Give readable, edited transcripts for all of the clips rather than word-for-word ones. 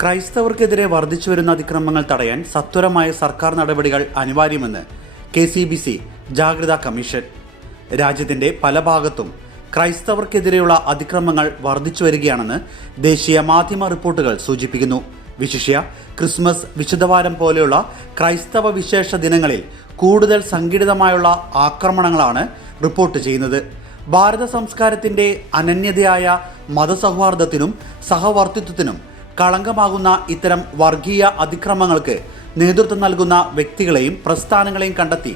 ക്രൈസ്തവർക്കെതിരെ വർദ്ധിച്ചുവരുന്ന അതിക്രമങ്ങൾ തടയാൻ സത്വരമായ സർക്കാർ നടപടികൾ അനിവാര്യമെന്ന് KCBC ജാഗ്രതാ കമ്മീഷൻ. രാജ്യത്തിന്റെ പല ഭാഗത്തും ക്രൈസ്തവർക്കെതിരെയുള്ള അതിക്രമങ്ങൾ വർദ്ധിച്ചു വരികയാണെന്ന് ദേശീയ മാധ്യമ റിപ്പോർട്ടുകൾ സൂചിപ്പിക്കുന്നു. വിശിഷ്യ ക്രിസ്മസ്, വിശുദ്ധവാരം പോലെയുള്ള ക്രൈസ്തവ വിശേഷ ദിനങ്ങളിൽ കൂടുതൽ സംഘടിതമായുള്ള ആക്രമണങ്ങളാണ് റിപ്പോർട്ട് ചെയ്യുന്നത്. ഭാരത സംസ്കാരത്തിന്റെ അനന്യതയായ മതസൗഹാർദ്ദത്തിനും സഹവർത്തിത്വത്തിനും കളങ്കമാകുന്ന ഇത്തരം വർഗീയ അതിക്രമങ്ങൾക്ക് നേതൃത്വം നൽകുന്ന വ്യക്തികളെയും പ്രസ്ഥാനങ്ങളെയും കണ്ടെത്തി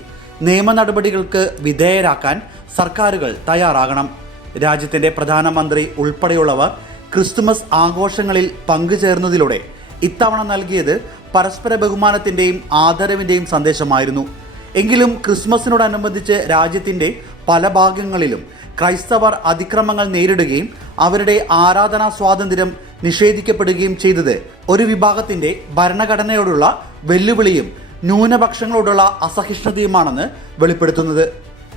നിയമ നടപടികൾക്ക് വിധേയരാക്കാൻ സർക്കാരുകൾ തയ്യാറാകണം. രാജ്യത്തിന്റെ പ്രധാനമന്ത്രി ഉൾപ്പെടെയുള്ളവർ ക്രിസ്തുമസ് ആഘോഷങ്ങളിൽ പങ്കുചേർന്നതിലൂടെ ഇത്തവണ നൽകിയത് പരസ്പര ബഹുമാനത്തിന്റെയും ആദരവിന്റെയും സന്ദേശമായിരുന്നു. എങ്കിലും ക്രിസ്മസിനോടനുബന്ധിച്ച് രാജ്യത്തിന്റെ പല ഭാഗങ്ങളിലും ക്രൈസ്തവർ അതിക്രമങ്ങൾ നേരിടുകയും അവരുടെ ആരാധനാ സ്വാതന്ത്ര്യം നിഷേധിക്കപ്പെടുകയും ചെയ്തത് ഒരു വിഭാഗത്തിന്റെ ഭരണഘടനയോടുള്ള വെല്ലുവിളിയും ന്യൂനപക്ഷങ്ങളോടുള്ള അസഹിഷ്ണുതയുമാണെന്ന് വെളിപ്പെടുത്തുന്നത്.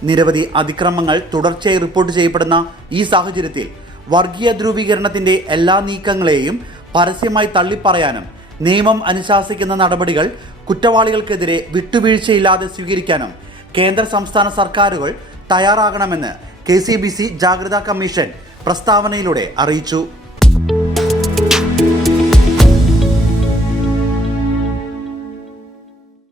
നിരവധി അതിക്രമങ്ങൾ തുടർച്ചയായി റിപ്പോർട്ട് ചെയ്യപ്പെടുന്ന ഈ സാഹചര്യത്തിൽ വർഗീയ ധ്രുവീകരണത്തിന്റെ എല്ലാ നീക്കങ്ങളെയും പരസ്യമായി തള്ളിപ്പറയാനും നിയമം അനുശാസിക്കുന്ന നടപടികൾ കുറ്റവാളികൾക്കെതിരെ വിട്ടുവീഴ്ചയില്ലാതെ സ്വീകരിക്കാനും കേന്ദ്ര സംസ്ഥാന സർക്കാരുകൾ തയ്യാറാകണമെന്ന് KCBC ജാഗ്രതാ കമ്മീഷൻ പ്രസ്താവനയിലൂടെ അറിയിച്ചു.